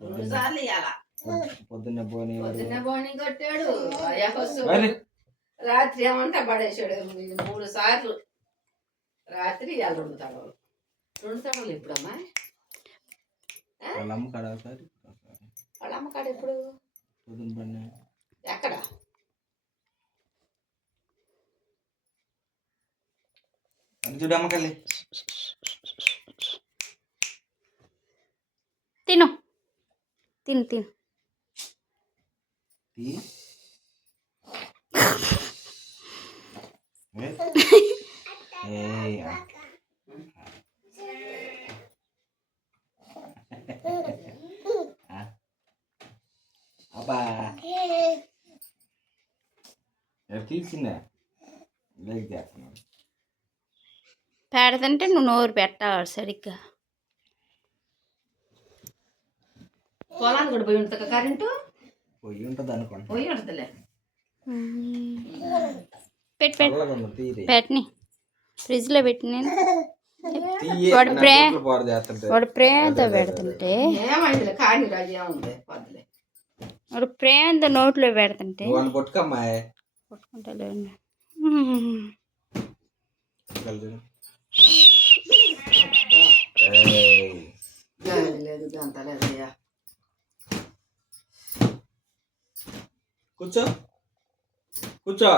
2 సార్లు ఇవ్వాలా. పొద్దున్నే బోని కొట్టాడు, రాత్రి ఏమంటే పడేసాడు 3 సార్లు. రాత్రి ఇవాళ 2 తడవలు. 2 తడవలు ఎప్పుడమ్మా? వాళ్ళ అమ్మకాడ ఎప్పుడు? ఎక్కడ? చూడమ్మకల్లి తిను తిను తిను. అబ్బా తీసిందా పెడతంటే నువ్వు నోరు పెట్టాలి సరిగ్గా. పొలానికి కూడా పోయి ఉంటుంది కరెంటు. పోయి ఉంటుంది అనుకోండి. పోయి ఉంటుందిలే. పెట్టని ఫ్రిడ్జ్లో పెట్టి నేను వాడు ప్రేమతో పెడుతుంటే ఏమైందిలే కానీ రాజు ఏముంది వద్దులే. వాడు ప్రేమతో నోట్లో పెడుతుంటే కొట్టుకమ్మాయి కొట్టుకుంటా. లేదు గంత లేదయ్యా. కూర్చో కూర్చో.